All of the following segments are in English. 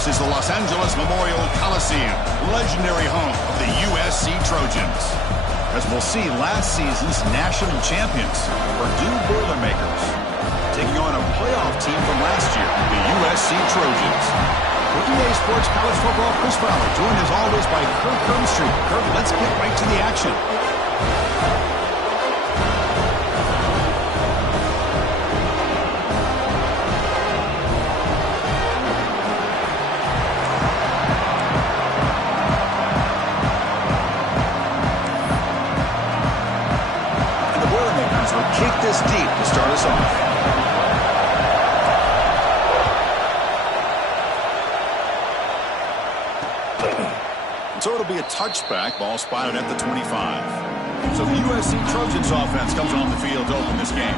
This is the Los Angeles Memorial Coliseum, legendary home of the USC Trojans. As we'll see, last season's national champions, Purdue Boilermakers, taking on a playoff team from last year, the USC Trojans. For EA Sports College Football, Chris Fowler, joined as always by Kirk Gumstreet. Kirk, let's get right to the action. Kick this deep to start us off. So it'll be a touchback. Ball spotted at the 25. So the USC Trojans offense comes on the field to open this game.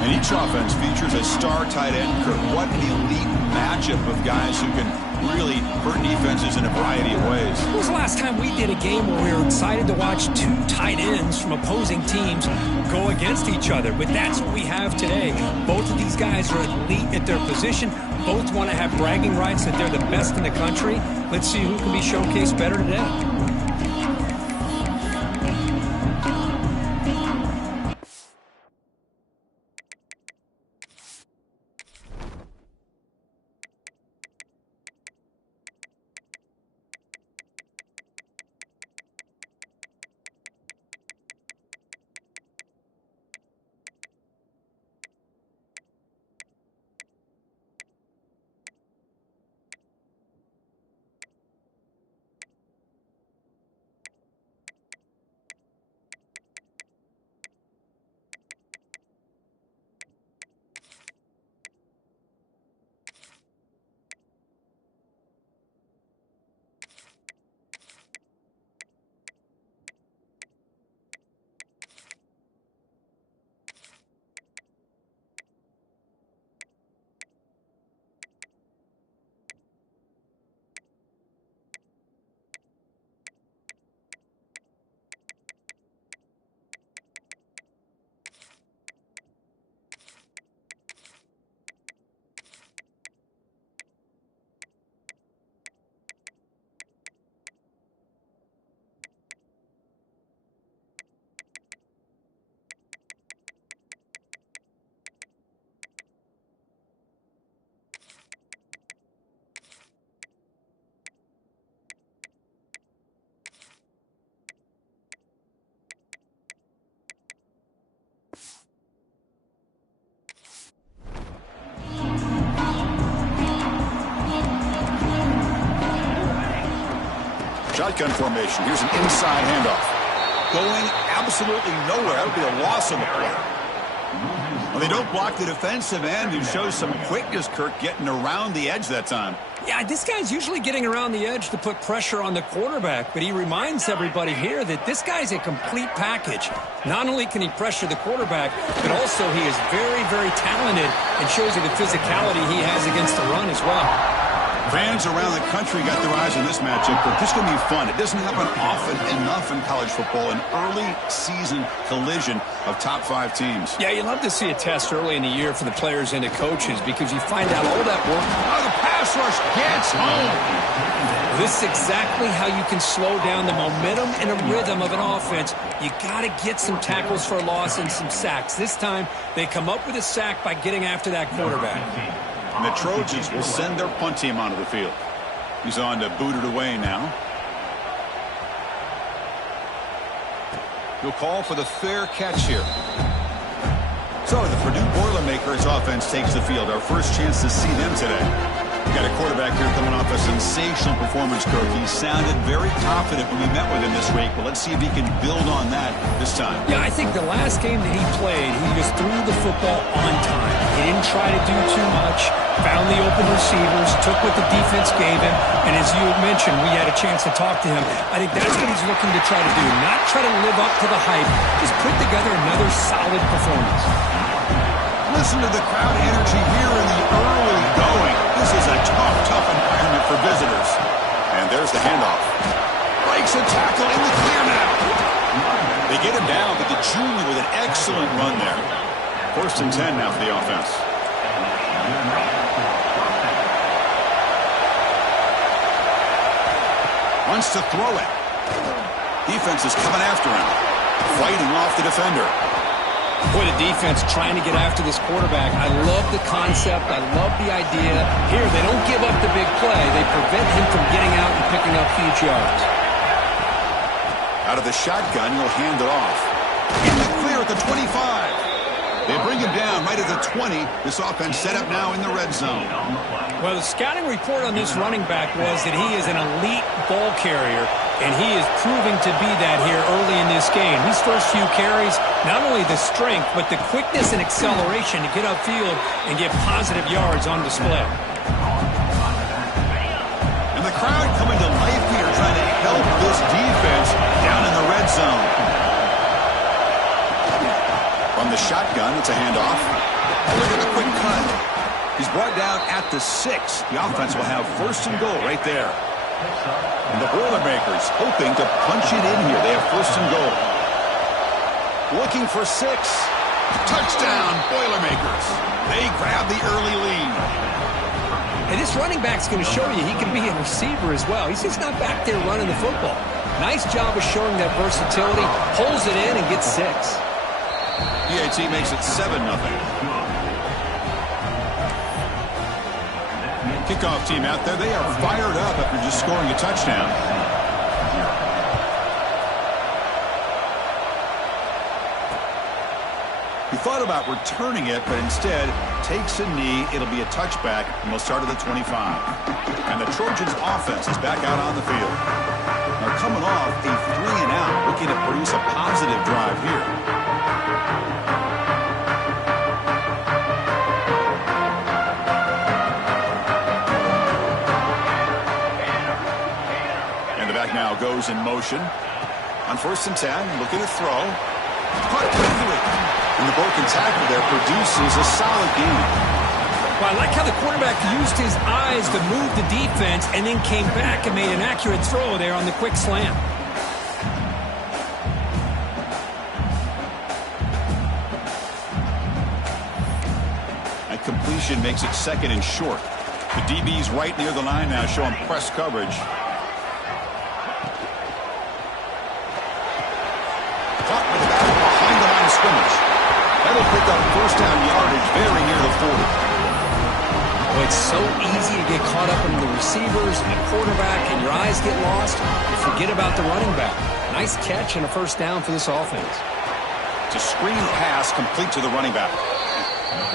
And each offense features a star tight end. Kirk, what an elite matchup of guys who can really hurt defenses in a variety of ways. When was the last time we did a game where we were excited to watch two tight ends from opposing teams go against each other? But that's what we have today. Both of these guys are elite at their position. Both want to have bragging rights that they're the best in the country. Let's see who can be showcased better today. Shotgun formation. Here's an inside handoff. Going absolutely nowhere. That would be a loss on the play. Well, they don't block the defensive end, who shows some quickness, Kirk, getting around the edge that time. Yeah, this guy's usually getting around the edge to put pressure on the quarterback, but he reminds everybody here that this guy's a complete package. Not only can he pressure the quarterback, but also he is very, very talented and shows you the physicality he has against the run as well. Fans around the country got their eyes on this matchup, but this is going to be fun. It doesn't happen often enough in college football, an early season collision of top 5 teams. Yeah, you love to see a test early in the year for the players and the coaches because you find out all that work. Oh, the pass rush gets home. This is exactly how you can slow down the momentum and a rhythm of an offense. You got to get some tackles for a loss and some sacks. This time, they come up with a sack by getting after that quarterback. And the Trojans will send their punt team onto the field. He's on to boot it away now. He'll call for the fair catch here. So the Purdue Boilermakers offense takes the field. Our first chance to see them today. Got a quarterback here coming off a sensational performance, Kirk. He sounded very confident when we met with him this week, but let's see if he can build on that this time. Yeah, I think the last game that he played, he just threw the football on time. He didn't try to do too much, found the open receivers, took what the defense gave him, and as you had mentioned, we had a chance to talk to him. I think that's what he's looking to try to do, not try to live up to the hype, just put together another solid performance. Listen to the crowd energy here in the early going. This is a tough environment for visitors. And there's the handoff. Breaks a tackle in the clear now. They get him down, but the junior with an excellent run there. 1st and 10 now for the offense. wants to throw it. Defense is coming after him, fighting off the defender. Boy, the defense trying to get after this quarterback. I love the concept. I love the idea. Here, they don't give up the big play. They prevent him from getting out and picking up huge yards. Out of the shotgun, he'll hand it off. In the clear at the 25. They bring him down right at the 20. This offense set up now in the red zone. Well, the scouting report on this running back was that he is an elite ball carrier, and he is proving to be that here early in this game. These first few carries, not only the strength, but the quickness and acceleration to get upfield and get positive yards on display. And the crowd coming to life here, trying to help this defense down in the red zone. From the shotgun, it's a handoff. Look at the quick cut. He's brought down at the 6. The offense will have first and goal right there. And the Boilermakers hoping to punch it in here. They have first and goal. Looking for 6. Touchdown, Boilermakers. They grab the early lead. And this running back's going to show you he can be a receiver as well. He's just not back there running the football. Nice job of showing that versatility. Pulls it in and gets 6. PAT makes it 7-0. Kickoff team out there. They are fired up after just scoring a touchdown. He thought about returning it, but instead takes a knee. It'll be a touchback, and they'll start at the 25. And the Trojans' offense is back out on the field. Now coming off a 3-and-out, looking to produce a positive drive here. Now goes in motion. On first and 10, looking to throw. Caught quickly. And the broken tackle there produces a solid gain. Well, I like how the quarterback used his eyes to move the defense and then came back and made an accurate throw there on the quick slant. That completion makes it second and short. The DB's right near the line now, showing press coverage. Caught with the back behind the line of scrimmage. That'll pick up first down yardage very near the 40. Well, it's so easy to get caught up in the receivers and the quarterback, and your eyes get lost. You forget about the running back. Nice catch and a first down for this offense. It's a screen pass complete to the running back.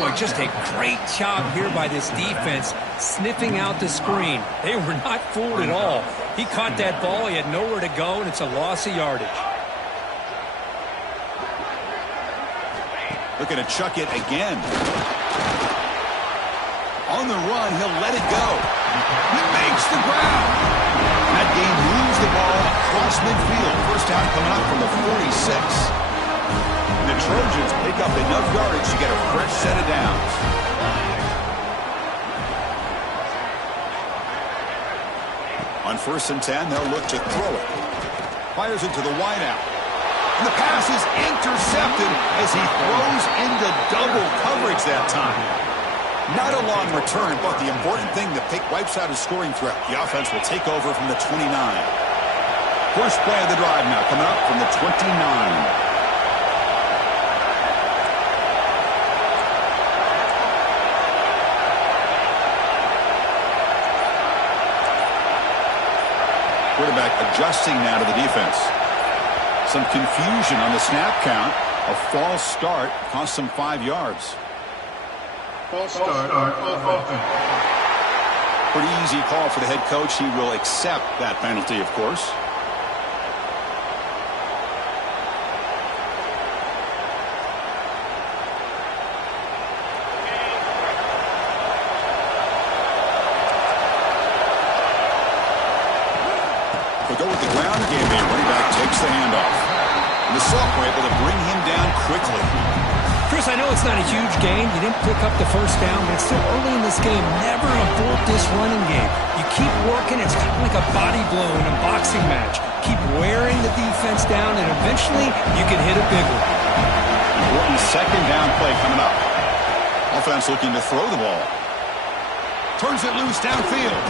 Boy, just a great job here by this defense, sniffing out the screen. They were not fooled at all. He caught that ball. He had nowhere to go, and it's a loss of yardage. Looking to chuck it again. On the run, he'll let it go. He makes the ground. That game moves the ball across midfield. First down coming up from the 46. And the Trojans pick up enough yardage to get a fresh set of downs. On first and 10, they'll look to throw it. Fires it to the wideout. And the pass is intercepted as he throws into double coverage that time. Not a long return, but the important thing, the pick wipes out his scoring threat. The offense will take over from the 29. First play of the drive now coming up from the 29. Quarterback adjusting now to the defense. Some confusion on the snap count. A false start cost them 5 yards. False start. Pretty easy call for the head coach. He will accept that penalty, of course. We'll go with the ground game here. Running back takes the handoff. And the Salk were able to bring him down quickly. Chris, I know it's not a huge game. You didn't pick up the first down, but it's still early in this game. Never abort this running game. You keep working. It's kind of like a body blow in a boxing match. Keep wearing the defense down, and eventually you can hit a big one. Important second down play coming up. Offense looking to throw the ball. Turns it loose downfield.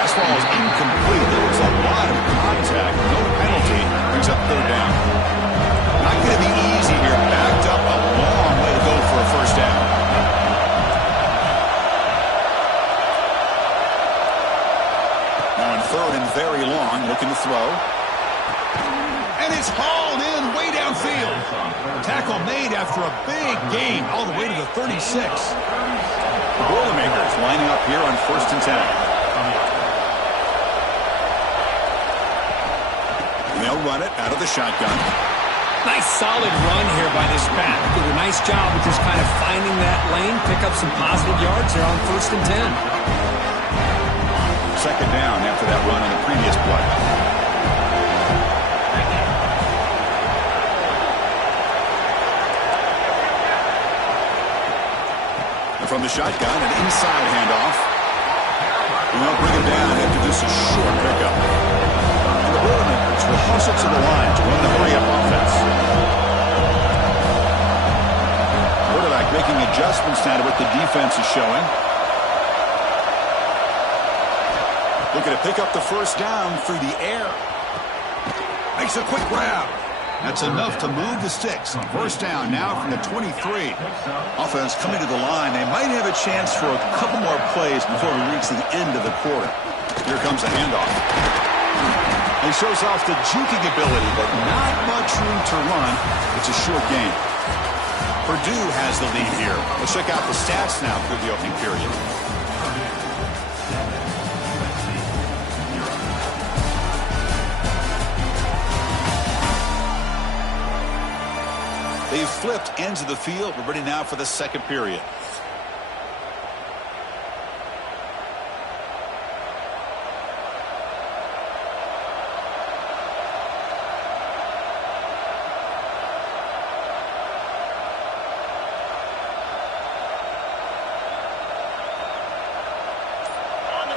Pass ball is incomplete. There was a lot of contact. No penalty. Brings up third down. Not going to be easy here. Backed up a long way to go for a first down. Now in third and very long, looking to throw. And it's hauled in way downfield. Tackle made after a big gain all the way to the 36. The Boilermakers lining up here on 1st and 10. They'll run it out of the shotgun. Nice solid run here by this back. Did a nice job of just kind of finding that lane, pick up some positive yards there on 1st and 10. Second down after that run on the previous play. From the shotgun, an inside handoff. And they'll bring him down after just a short pickup. And the Boilermakers will hustle to the line to run the hurry-up offense. Quarterback making adjustments now to what the defense is showing. Looking to pick up the first down through the air. Makes a quick grab. That's enough to move the sticks. First down now from the 23. Offense coming to the line. They might have a chance for a couple more plays before we reach the end of the quarter. Here comes the handoff. He shows off the juking ability, but not much room to run. It's a short game. Purdue has the lead here. Let's check out the stats now through the opening period. They've flipped ends of the field. We're ready now for the second period.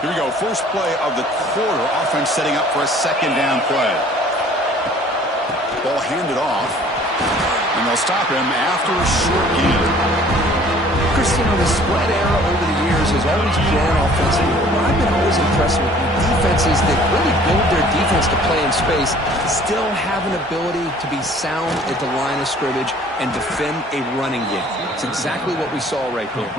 Here we go. First play of the quarter. Offense setting up for a second down play. Ball handed off. And they'll stop him after a short game. Chris, the spread era over the years has always grown offensively. But I've been always impressed with defenses that really build their defense to play in space, still have an ability to be sound at the line of scrimmage and defend a running game. It's exactly what we saw right there.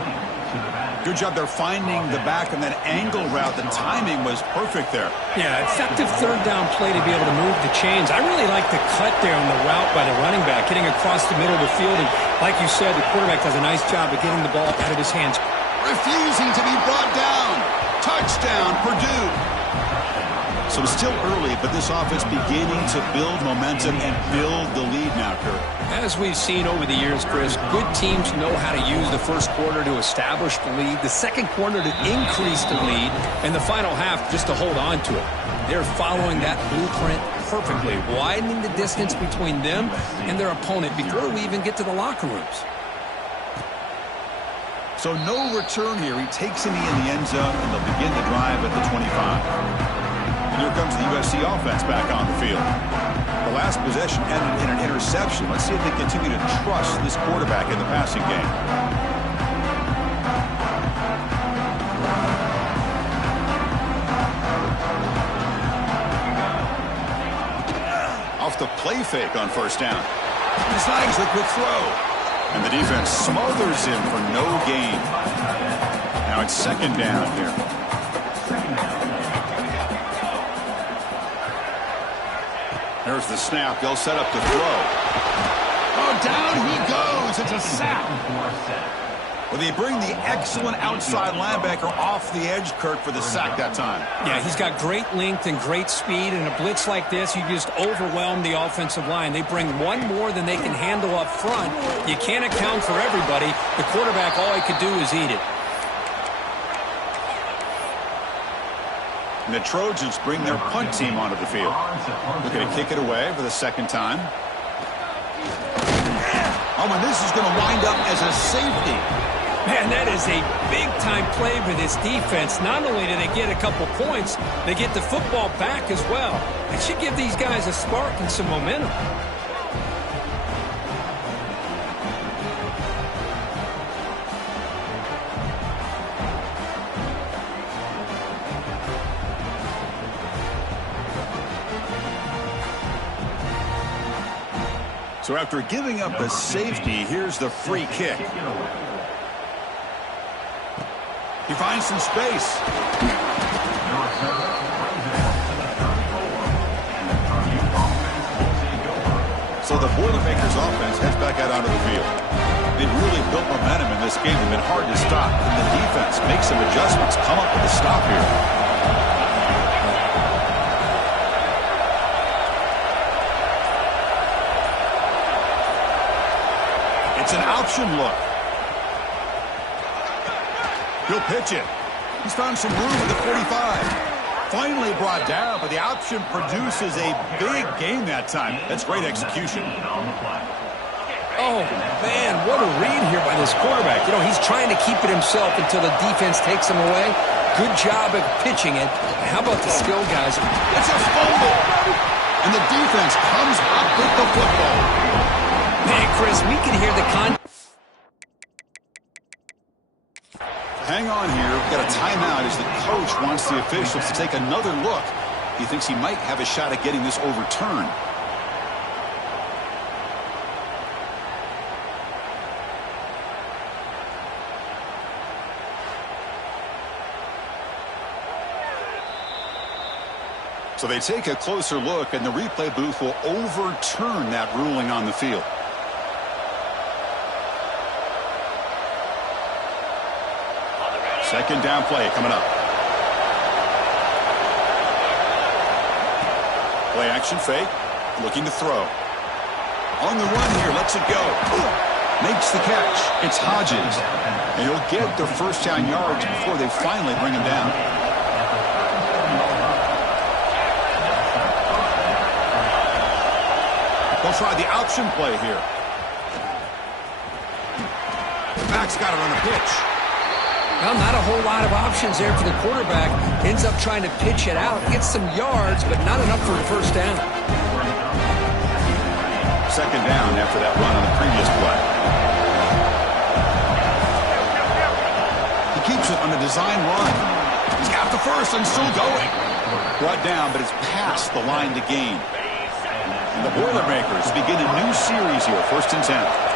Good job there finding the back on that angle route. The timing was perfect there. Yeah, effective third down play to be able to move the chains. I really like the cut there on the route by the running back, getting across the middle of the field. And like you said, the quarterback does a nice job of getting the ball out of his hands. Refusing to be brought down. Touchdown, Purdue. So it's still early, but this offense beginning to build momentum and build the lead now, Kurt. As we've seen over the years, Chris, good teams know how to use the first quarter to establish the lead, the second quarter to increase the lead, and the final half just to hold on to it. They're following that blueprint perfectly, widening the distance between them and their opponent before we even get to the locker rooms. So no return here. He takes a knee in the end zone, and they'll begin the drive at the 25. And here comes the USC offense back on the field. The last possession ended in an interception. Let's see if they continue to trust this quarterback in the passing game. Off the play fake on first down. Decides the quick throw. And the defense smothers him for no gain. Now it's second down here. There's the snap. They'll set up the throw. Oh, down he goes. It's a sack. Well, they bring the excellent outside linebacker off the edge, Kirk, for the sack that time. Yeah, he's got great length and great speed. And a blitz like this, you just overwhelm the offensive line. They bring one more than they can handle up front. You can't account for everybody. The quarterback, all he could do is eat it. And the Trojans bring their punt team onto the field. Looking to kick it away for the second time. Oh, and this is going to wind up as a safety. Man, that is a big-time play for this defense. Not only do they get a couple points, they get the football back as well. It should give these guys a spark and some momentum. So after giving up a safety, here's the free kick. He finds some space. So the Boilermakers offense heads back out onto the field. They've really built momentum in this game. They've been hard to stop. And the defense makes some adjustments, come up with a stop here. It's an option look. He'll pitch it. He's found some room at the 45. Finally brought down, but the option produces a big gain that time. That's great execution. Oh, man, what a read here by this quarterback. You know, he's trying to keep it himself until the defense takes him away. Good job at pitching it. How about the skill, guys? It's a fumble. And the defense comes up with the football. Man, Chris, we can hear the Hang on here. We've got a timeout as the coach wants the officials to take another look. He thinks he might have a shot at getting this overturned. So they take a closer look, and the replay booth will overturn that ruling on the field. Second down play coming up. Play action fake. Looking to throw. On the run here. Lets it go. Makes the catch. It's Hodges. And he'll get the first down yards before they finally bring him down. They'll try the option play here. The back's got it on a pitch. Well, not a whole lot of options there for the quarterback. Ends up trying to pitch it out. Gets some yards, but not enough for a first down. Second down after that run on the previous play. He keeps it on a design run. He's got the first and still going. Brought down, but it's past the line to gain. And the Boilermakers begin a new series here, 1st and 10.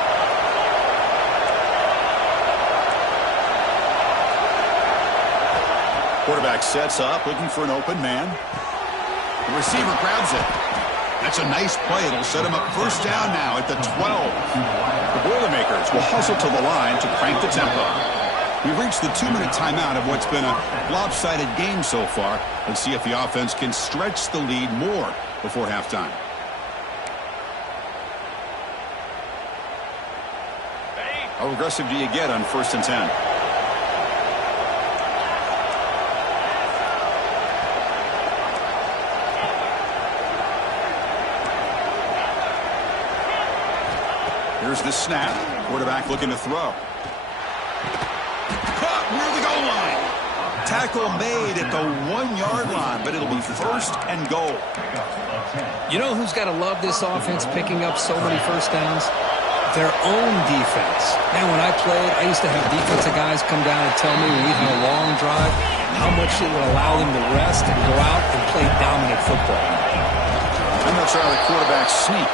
Quarterback sets up, looking for an open man. The receiver grabs it. That's a nice play. It'll set him up first down now at the 12. The Boilermakers will hustle to the line to crank the tempo. We've reached the 2-minute timeout of what's been a lopsided game so far. Let's see if the offense can stretch the lead more before halftime. How aggressive do you get on 1st and 10? Here's the snap. Quarterback looking to throw. Caught near the goal line. Tackle made at the 1-yard line, but it'll be 1st and goal. You know who's got to love this offense picking up so many first downs? Their own defense. Man, when I played, I used to have defensive guys come down and tell me when we had a long drive how much it would allow them to rest and go out and play dominant football. I'm going to try the quarterback sneak.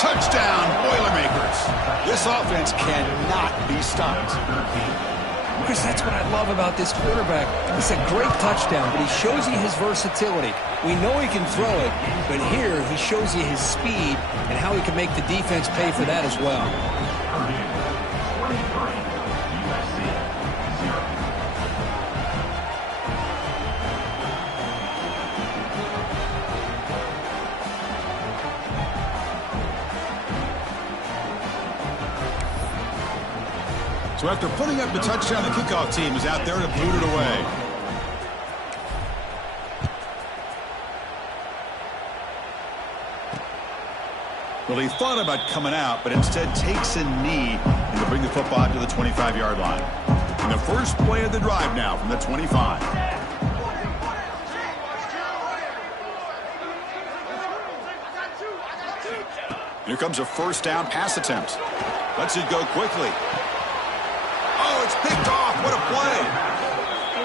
Touchdown, Boilermakers. This offense cannot be stopped. Chris, that's what I love about this quarterback. It's a great touchdown, but he shows you his versatility. We know he can throw it, but here he shows you his speed and how he can make the defense pay for that as well. So after putting up the touchdown, the kickoff team is out there to boot it away. Well, he thought about coming out, but instead takes a knee and will bring the football out to the 25-yard line. And the first play of the drive now from the 25. Here comes a first down pass attempt. Lets it go quickly. Oh, it's picked off. What a play.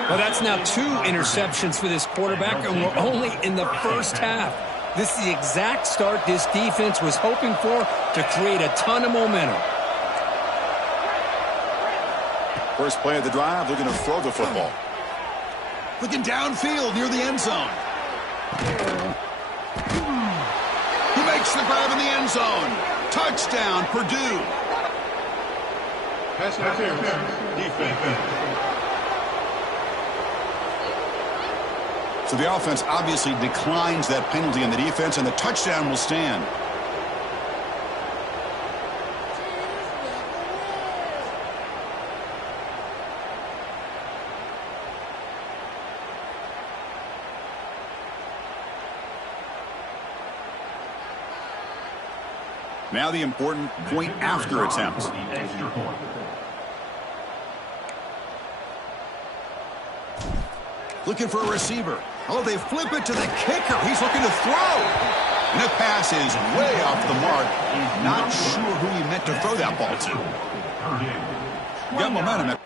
Well, that's now 2 interceptions for this quarterback, and we're only in the first half. This is the exact start this defense was hoping for to create a ton of momentum. First play of the drive, looking to throw the football. Looking downfield near the end zone. He makes the grab in the end zone. Touchdown, Purdue. Pass interference. Defense. So the offense obviously declines that penalty on the defense, and the touchdown will stand. Now the important point after attempt. Looking for a receiver. Oh, they flip it to the kicker. He's looking to throw. And the pass is way off the mark. Not sure who he meant to throw that ball to. Got momentum.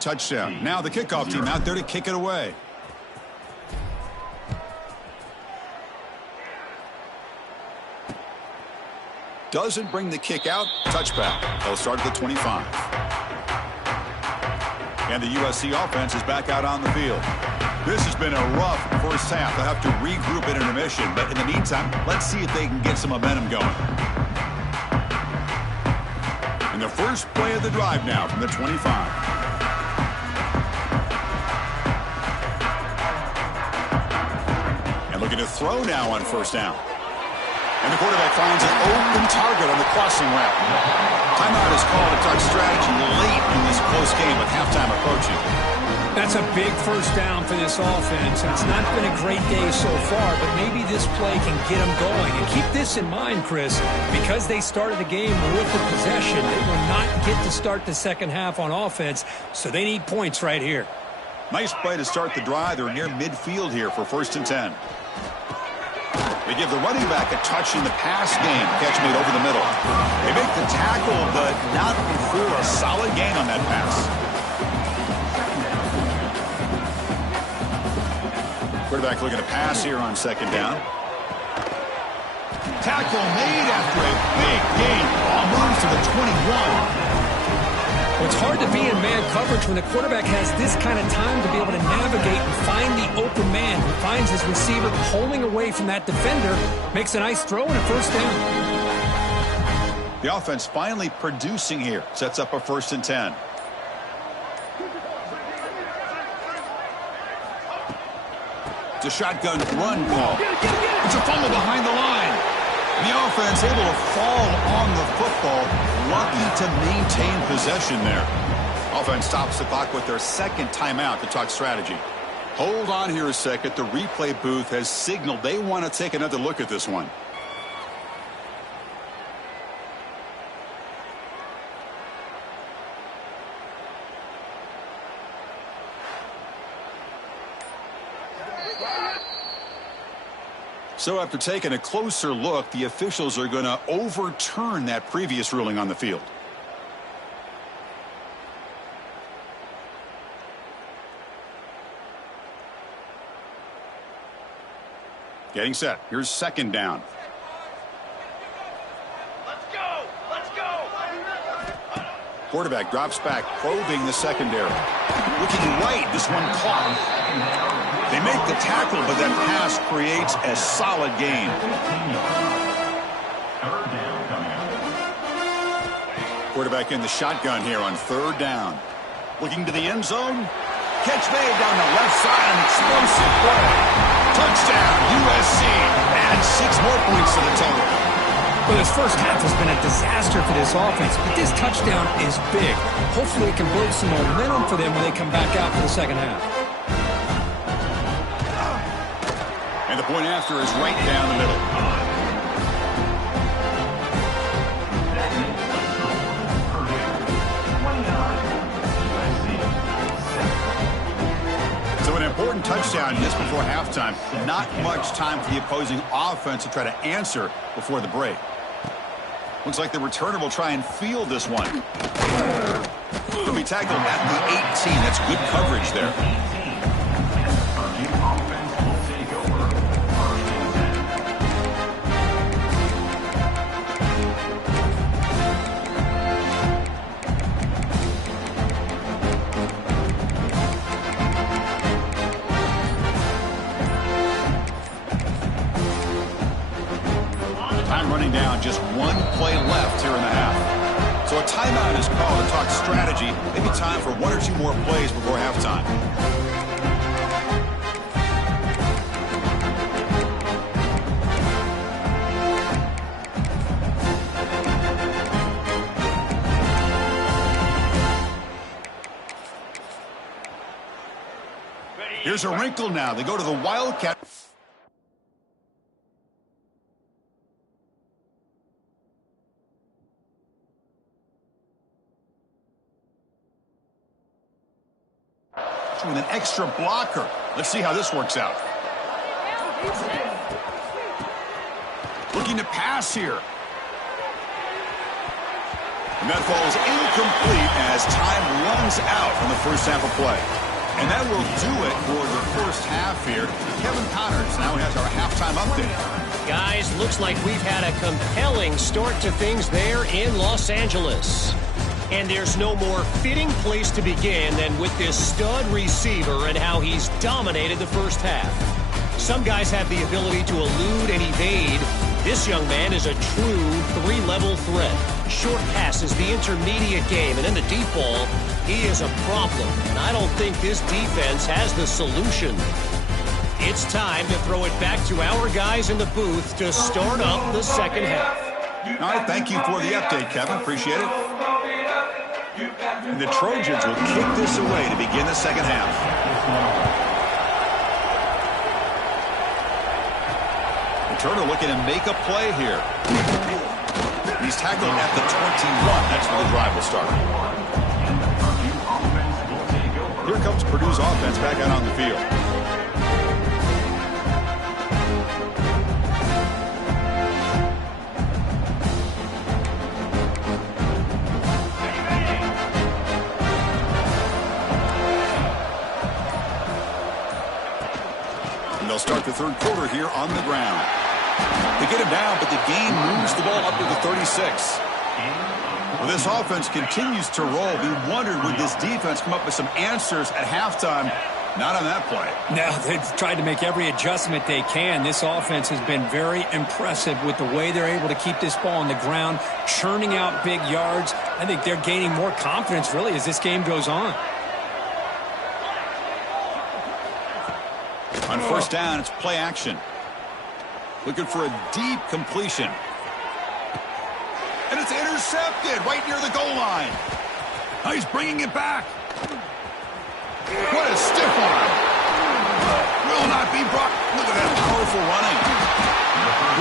touchdown. Now the kickoff team out there to kick it away. Doesn't bring the kick out. Touchback. They'll start at the 25. And the USC offense is back out on the field. This has been a rough first half. They'll have to regroup at intermission. But in the meantime, let's see if they can get some momentum going. And the first play of the drive now from the 25. And looking to throw now on first down. And the quarterback finds an open target on the crossing route. Timeout is called to talk strategy late in this close game with halftime approaching. That's a big first down for this offense, and it's not been a great day so far, but maybe this play can get them going. And keep this in mind, Chris, because they started the game with the possession, they will not get to start the second half on offense, so they need points right here. Nice play to start the drive. They're near midfield here for 1st and 10. They give the running back a touch in the pass game. Catch made over the middle. They make the tackle, but not before a solid gain on that pass. Quarterback looking to pass here on 2nd down. Tackle made after a big gain. Ball moves to the 21. Well, it's hard to be in man coverage when the quarterback has this kind of time to be able to navigate and find the open man. He finds his receiver pulling away from that defender, makes a nice throw and a first down. The offense finally producing here. Sets up a 1st and 10. It's a shotgun run call. It's a fumble behind the line. And the offense able to fall on the football. Lucky to maintain possession there. Offense stops the clock with their 2nd timeout to talk strategy. Hold on here a second. The replay booth has signaled they want to take another look at this one. So after taking a closer look, the officials are going to overturn that previous ruling on the field. Getting set. Here's 2nd down. Let's go! Let's go! Quarterback drops back, probing the secondary. Looking right, this one caught. They make the tackle, but that pass creates a solid gain. Quarterback in the shotgun here on 3rd down. Looking to the end zone. Catch made down the left side, an explosive play. Touchdown, USC. Add 6 more points to the total. Well, this first half has been a disaster for this offense, but this touchdown is big. Hopefully it can build some momentum for them when they come back out for the second half. And the point after is right down the middle. So an important touchdown just before halftime. Not much time for the opposing offense to try to answer before the break. Looks like the returner will try and field this one. He'll be tackled at the 18. That's good coverage there. Running down, just 1 play left here in the half. So a timeout is called to talk strategy. Maybe time for 1 or 2 more plays before halftime. Here's a wrinkle now. They go to the Wildcat. With an extra blocker. Let's see how this works out. Looking to pass here. And that falls incomplete as time runs out on the first half of play. And that will do it for the first half here. Kevin Connors now has our halftime update. Guys, looks like we've had a compelling start to things there in Los Angeles. And there's no more fitting place to begin than with this stud receiver and how he's dominated the first half. Some guys have the ability to elude and evade. This young man is a true three-level threat. Short passes, the intermediate game, and then the deep ball, he is a problem. And I don't think this defense has the solution. It's time to throw it back to our guys in the booth to start up the second half. All right, thank you for the update, Kevin. Appreciate it. And the Trojans will kick this away to begin the second half. Turner looking to make a play here. He's tackled at the 21. That's where the drive will start. Here comes Purdue's offense back out on the field. And they'll start the third quarter here on the ground. They get him down, but the game moves the ball up to the 36. Well, this offense continues to roll. We wondered, would this defense come up with some answers at halftime? Not on that play. No, they've tried to make every adjustment they can. This offense has been very impressive with the way they're able to keep this ball on the ground, churning out big yards. I think they're gaining more confidence, really, as this game goes on. On first down, it's play action. Looking for a deep completion. And it's intercepted right near the goal line. Now he's bringing it back. What a stiff arm. Will not be brought. Look at that powerful running.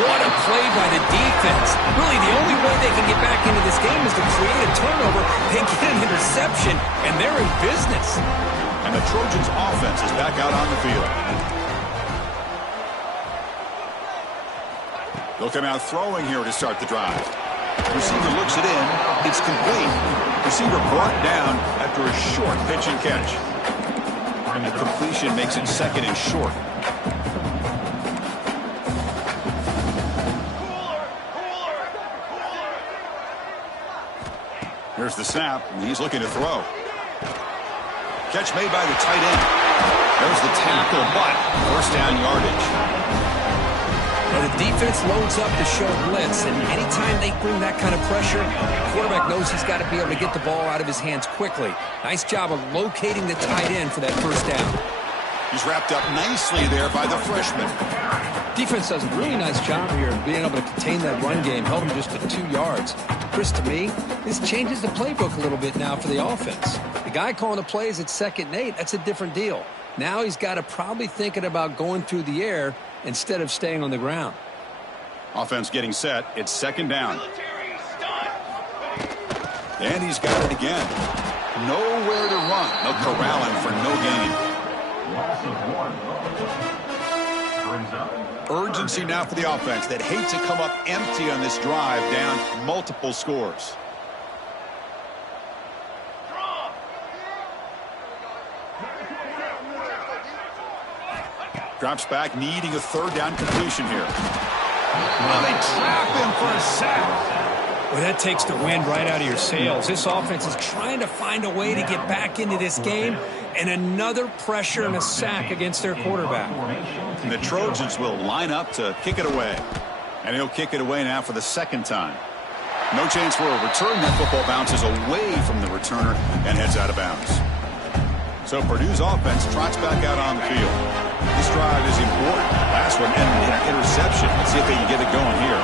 What a play by the defense. Really, the only way they can get back into this game is to create a turnover. They get an interception, and they're in business. And the Trojans' offense is back out on the field. They'll come out throwing here to start the drive. Receiver looks it in. It's complete. Receiver brought down after a short pitch and catch. And the completion makes it second and short. Here's the snap, and he's looking to throw. Catch made by the tight end. There's the tackle, but first down yardage. Well, the defense loads up to show blitz, and anytime they bring that kind of pressure, the quarterback knows he's got to be able to get the ball out of his hands quickly. Nice job of locating the tight end for that first down. He's wrapped up nicely there by the freshman. Defense does a really nice job here of being able to contain that run game, held him just to 2 yards. Chris, to me, this changes the playbook a little bit now for the offense. The guy calling the plays at 2nd and 8, that's a different deal. Now he's got to probably thinking about going through the air instead of staying on the ground. Offense getting set. It's 2nd down. And he's got it again. Nowhere to run. They'll corral him for no gain. Urgency now for the offense that hate to come up empty on this drive, down multiple scores. Drops back, needing a 3rd down completion here. Oh, they trap him for a sack. Well, that takes the wind right out of your sails. This offense is trying to find a way to get back into this game, and another pressure and a sack against their quarterback. And the Trojans will line up to kick it away. And he'll kick it away now for the 2nd time. No chance for a return. That football bounces away from the returner and heads out of bounds. So Purdue's offense trots back out on the field. This drive is important. Last one ended in an interception. Let's see if they can get it going here.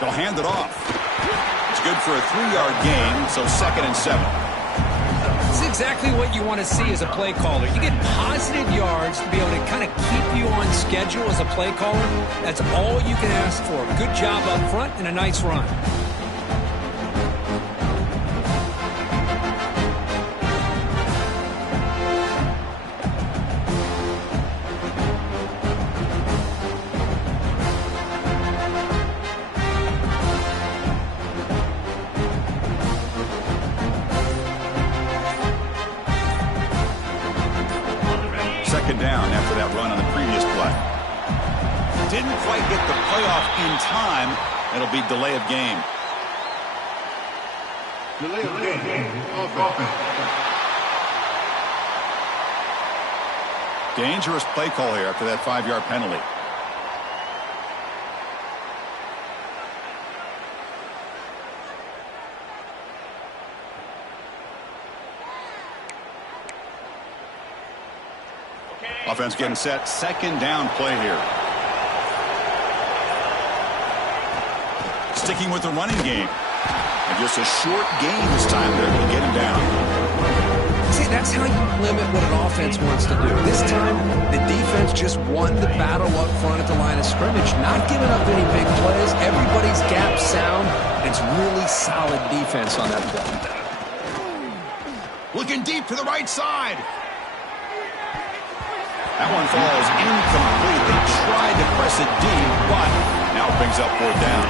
They'll hand it off. It's good for a 3-yard gain, so 2nd and 7. This is exactly what you want to see as a play caller. You get positive yards to be able to kind of keep you on schedule as a play caller. That's all you can ask for. Good job up front and a nice run. second down after that run on the previous play. Didn't quite get the playoff in time. It'll be delay of game. Delay of game. Offense. Dangerous play call here after that 5-yard penalty. Offense getting set. Second down play here. Sticking with the running game. And just a short gain this time. They're able to get him down. See, that's how you limit what an offense wants to do. This time, the defense just won the battle up front at the line of scrimmage, not giving up any big plays. Everybody's gap sound. It's really solid defense on that play. Looking deep to the right side. That one falls incomplete. They tried to press it deep, but now it brings up 4th down.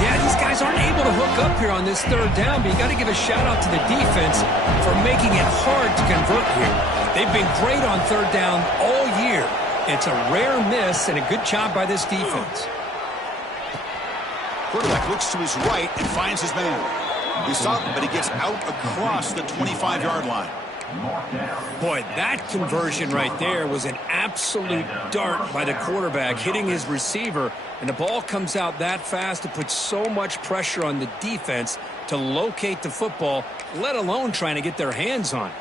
Yeah, these guys aren't able to hook up here on this 3rd down, but you got to give a shout-out to the defense for making it hard to convert here. They've been great on 3rd down all year. It's a rare miss and a good job by this defense. Quarterback looks to his right and finds his man. He's stopped, but he gets out across the 25-yard line. Boy, that conversion right there was an absolute dart by the quarterback, hitting his receiver, and the ball comes out that fast. It puts so much pressure on the defense to locate the football, let alone trying to get their hands on it.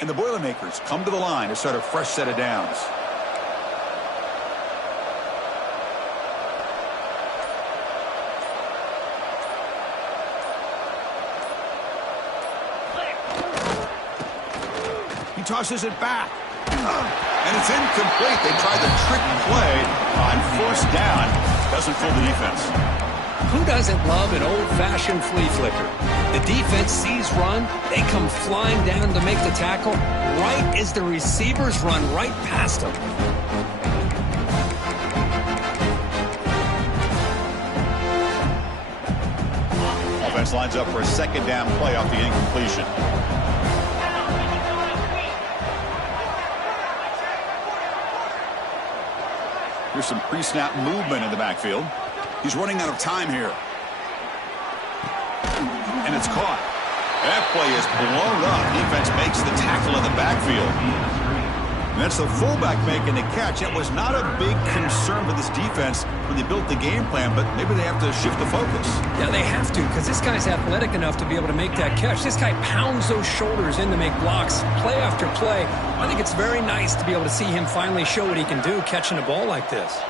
And the Boilermakers come to the line to start a fresh set of downs. He tosses it back. And it's incomplete. They tried the trick play on 1st down. Doesn't fool the defense. Who doesn't love an old-fashioned flea flicker? The defense sees run. They come flying down to make the tackle right as the receivers run right past them. Offense lines up for a 2nd down play off the incompletion. Here's some pre-snap movement in the backfield. He's running out of time here. And it's caught. That play is blown up. Defense makes the tackle in the backfield. And that's the fullback making the catch. That was not a big concern for this defense when they built the game plan, but maybe they have to shift the focus. Yeah, they have to, because this guy's athletic enough to be able to make that catch. This guy pounds those shoulders in to make blocks play after play. I think it's very nice to be able to see him finally show what he can do catching a ball like this.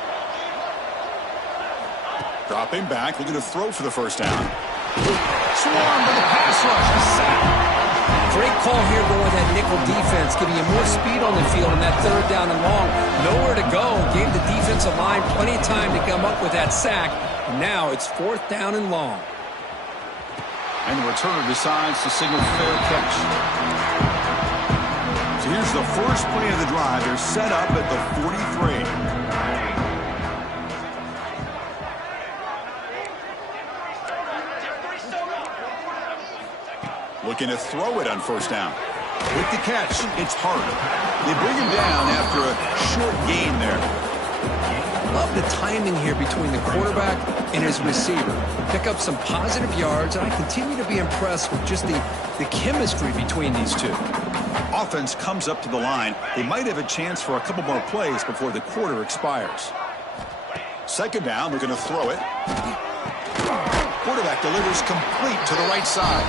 Dropping back, looking to throw for the 1st down. Swarm for the pass rush. A sack. Great call here going with that nickel defense, giving you more speed on the field in that 3rd down and long. Nowhere to go. Gave the defensive line plenty of time to come up with that sack. Now it's 4th down and long. And the returner decides to signal fair catch. So here's the first play of the drive. They're set up at the 43. Looking to throw it on 1st down. With the catch, it's hard. They bring him down after a short gain there. Love the timing here between the quarterback and his receiver. Pick up some positive yards, and I continue to be impressed with just the chemistry between these two. Offense comes up to the line. They might have a chance for a couple more plays before the quarter expires. 2nd down, they're going to throw it. Quarterback delivers complete to the right side.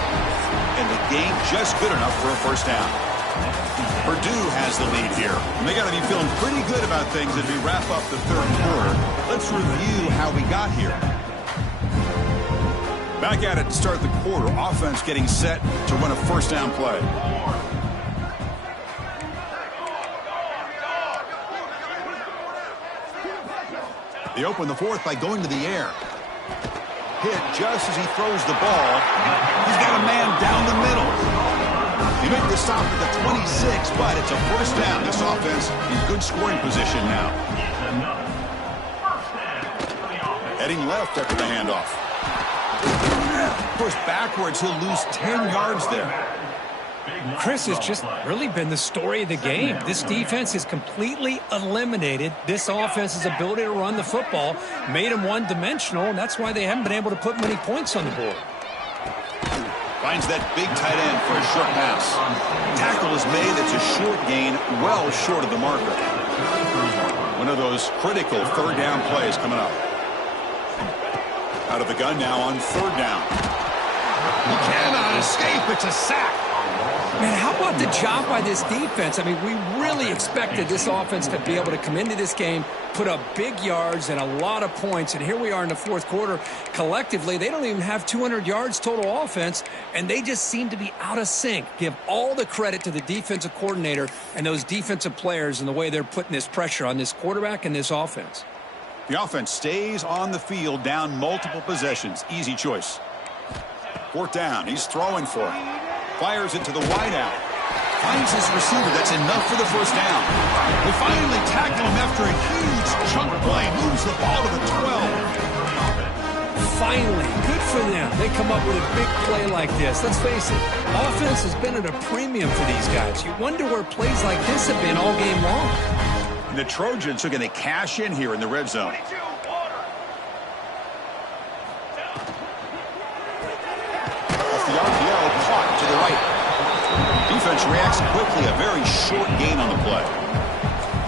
And the gain just good enough for a 1st down. Purdue has the lead here. And they got to be feeling pretty good about things as we wrap up the 3rd quarter. Let's review how we got here. Back at it to start the quarter. Offense getting set to run a 1st down play. They open the 4th by going to the air. Hit just as he throws the ball. He's got a man down the middle. He made the stop at the 26, but it's a 1st down. This offense in good scoring position now. Heading left after the handoff. Of course, backwards, he'll lose 10 yards there. Chris, has just really been the story of the game. This defense has completely eliminated this offense's ability to run the football, made them one-dimensional, and that's why they haven't been able to put many points on the board. Finds that big tight end for a short pass. Tackle is made. It's a short gain, well short of the marker. One of those critical third down plays coming up. Out of the gun now on third down. He cannot escape. It's a sack. Man, how about the job by this defense? I mean, we really expected this offense to be able to come into this game, put up big yards and a lot of points, and here we are in the fourth quarter. Collectively, they don't even have 200 yards total offense, and they just seem to be out of sync. Give all the credit to the defensive coordinator and those defensive players and the way they're putting this pressure on this quarterback and this offense. The offense stays on the field, down multiple possessions. Easy choice. Fourth down. He's throwing for it. Fires it to the wideout. Finds his receiver. That's enough for the first down. They finally tackle him after a huge chunk play. Moves the ball to the 12. Finally, good for them. They come up with a big play like this. Let's face it, offense has been at a premium for these guys. You wonder where plays like this have been all game long. And the Trojans are going to cash in here in the red zone. To the right. Defense reacts quickly. A very short gain on the play.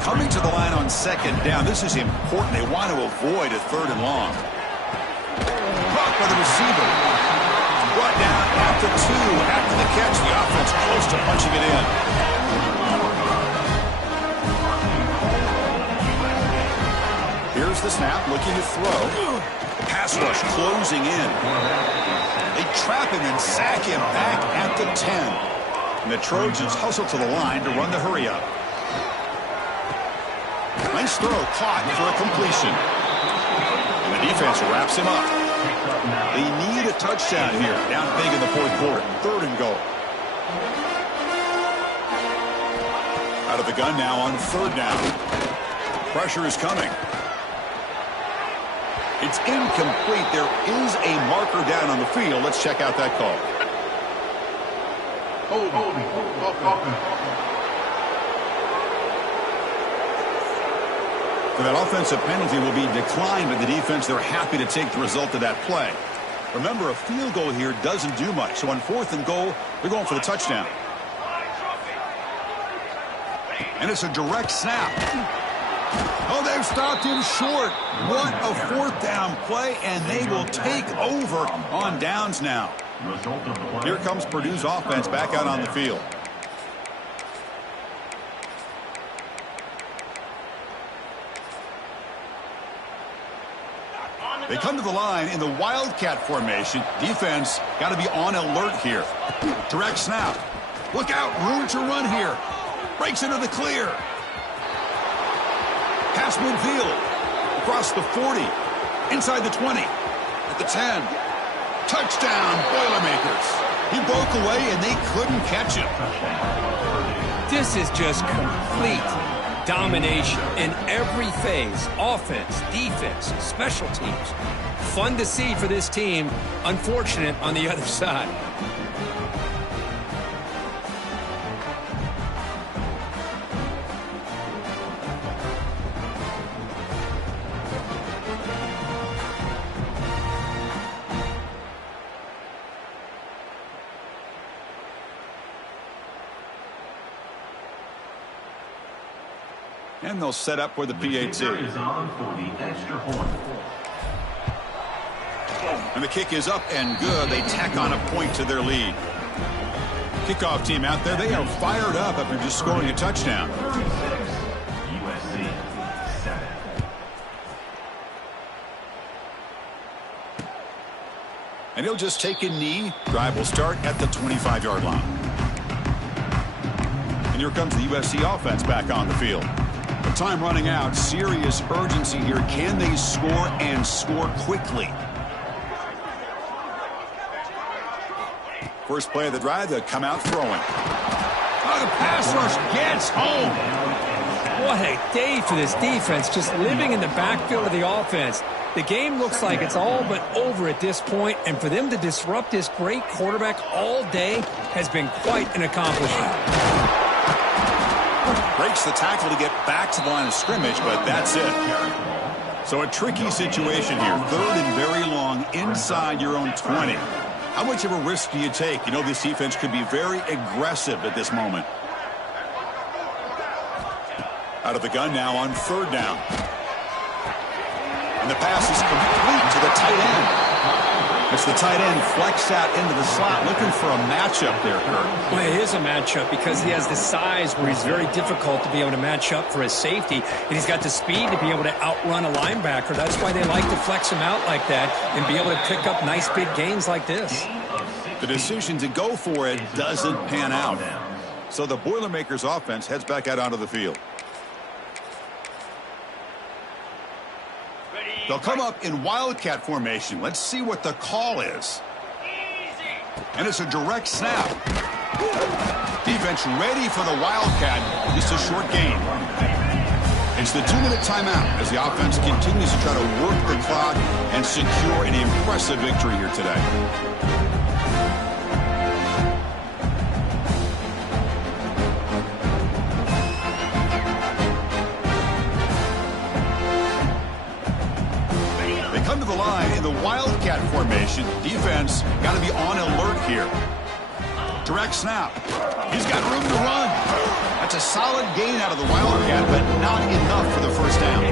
Coming to the line on second down. This is important. They want to avoid a third and long. Caught by the receiver. Brought down at the 2. After the catch, the offense close to punching it in. Here's the snap. Looking to throw. Pass rush closing in. They trap him and sack him back at the 10. And the Trojans hustle to the line to run the hurry up. Nice throw caught for a completion. And the defense wraps him up. They need a touchdown here. Down big in the fourth quarter. Third and goal. Out of the gun now on third down. Pressure is coming. It's incomplete. There is a marker down on the field. Let's check out that call. So that offensive penalty will be declined by the defense. They're happy to take the result of that play. Remember, a field goal here doesn't do much. So on fourth and goal, they're going for the touchdown. And it's a direct snap. Oh, they've stopped him short. What a fourth down play, and they will take over on downs now. Here comes Purdue's offense back out on the field. They come to the line in the Wildcat formation. Defense got to be on alert here. Direct snap. Look out, room to run here. Breaks into the clear. Pass midfield, across the 40, inside the 20, at the 10. Touchdown, Boilermakers. He broke away, and they couldn't catch him. This is just complete domination in every phase. Offense, defense, special teams. Fun to see for this team. Unfortunate on the other side. And they'll set up for the PAT. And the kick is up and good. They tack on a point to their lead. Kickoff team out there, they are fired up after just scoring a touchdown. USC 7. And he'll just take a knee. Drive will start at the 25-yard line. And here comes the USC offense back on the field. The time running out. Serious urgency here. Can they score and score quickly? First play of the drive, they'll come out throwing. Oh, the pass rush gets home. What a day for this defense, just living in the backfield of the offense. The game looks like it's all but over at this point, and for them to disrupt this great quarterback all day has been quite an accomplishment. Breaks the tackle to get back to the line of scrimmage, but that's it. So a tricky situation here. 3rd and very long inside your own 20. How much of a risk do you take? You know this defense could be very aggressive at this moment. Out of the gun now on 3rd down. And the pass is complete to the tight end. It's the tight end flexed out into the slot, looking for a matchup there, Kurt. Well, it is a matchup because he has the size where he's very difficult to be able to match up for his safety, and he's got the speed to be able to outrun a linebacker. That's why they like to flex him out like that and be able to pick up nice big gains like this. The decision to go for it doesn't pan out. So the Boilermakers offense heads back out onto the field. They'll come up in Wildcat formation. Let's see what the call is. And it's a direct snap. Defense ready for the Wildcat. Just a short gain. It's the 2-minute timeout as the offense continues to try to work the clock and secure an impressive victory here today. Come to the line in the Wildcat formation. Defense got to be on alert here. Direct snap. He's got room to run. That's a solid gain out of the Wildcat, but not enough for the first down.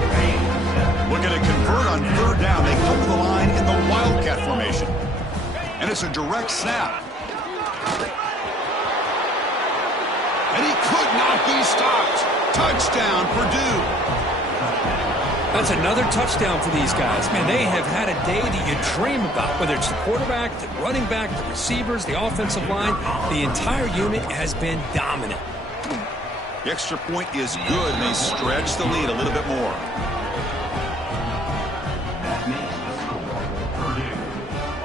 Looking to convert on 3rd down. They come to the line in the Wildcat formation. And it's a direct snap. And he could not be stopped. Touchdown, Purdue. That's another touchdown for these guys. Man, they have had a day that you dream about, whether it's the quarterback, the running back, the receivers, the offensive line. The entire unit has been dominant. The extra point is good, and they stretch the lead a little bit more. That makes the score Purdue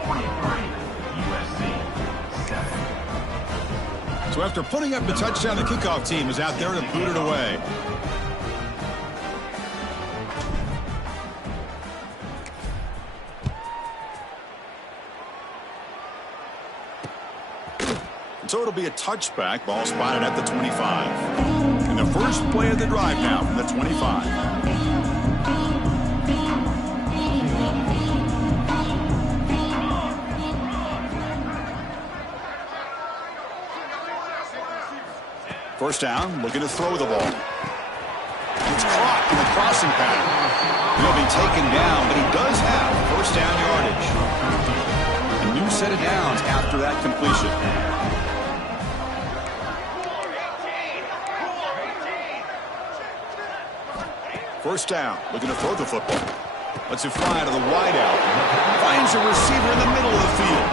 23, USC 7. So after putting up the touchdown, the kickoff team is out there to boot it away. So it'll be a touchback. Ball spotted at the 25. And the first play of the drive now from the 25. First down, looking to throw the ball. It's caught in the crossing pattern. He'll be taken down, but he does have first down yardage. A new set of downs after that completion. First down, looking to throw the football. Lets it fly to the wideout. Finds a receiver in the middle of the field.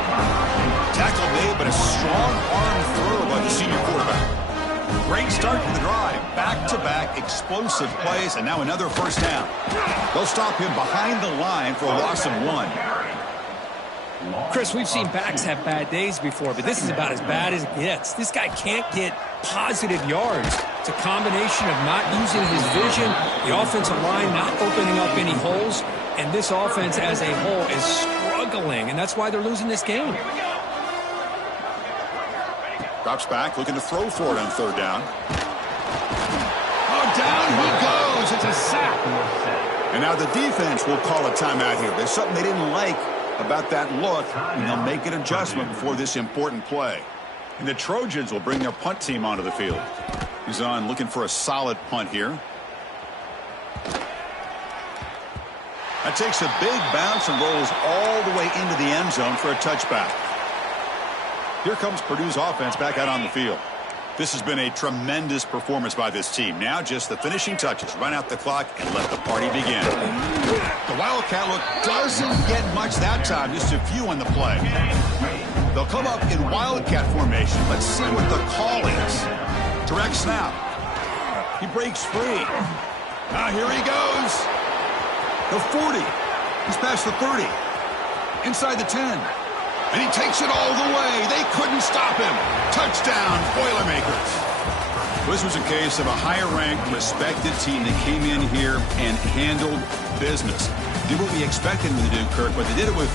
Tackle made, but a strong arm throw by the senior quarterback. Great start to the drive. Back-to-back explosive plays, and now another first down. They'll stop him behind the line for a loss of 1. Chris, we've seen backs have bad days before, but this is about as bad as it gets. This guy can't get positive yards. It's a combination of not using his vision, the offensive line not opening up any holes, and this offense as a whole is struggling, and that's why they're losing this game. Drops back, looking to throw for it on 3rd down. Oh, down he goes. It's a sack. And now the defense will call a timeout here. There's something they didn't like about that look, and they'll make an adjustment before this important play. And the Trojans will bring their punt team onto the field. He's on looking for a solid punt here. That takes a big bounce and rolls all the way into the end zone for a touchback. Here comes Purdue's offense back out on the field. This has been a tremendous performance by this team. Now just the finishing touches. Run out the clock and let the party begin. The Wildcat look doesn't get much that time. Just a few on the play. They'll come up in Wildcat formation. Let's see what the call is. Direct snap. He breaks free. Now here he goes. The 40. He's past the 30. Inside the 10. And he takes it all the way. They couldn't stop him. Touchdown, Boilermakers. This was a case of a higher-ranked, respected team that came in here and handled business. Did what we expected them to do, Kirk, but they did it with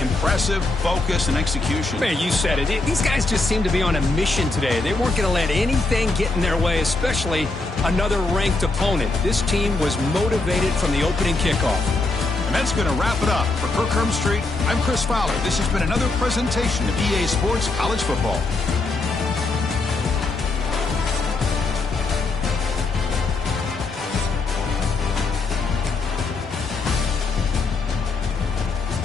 impressive focus and execution. Man, you said it. These guys just seem to be on a mission today. They weren't going to let anything get in their way, especially another ranked opponent. This team was motivated from the opening kickoff. And that's going to wrap it up. For Kirk Street, I'm Chris Fowler. This has been another presentation of EA Sports College Football.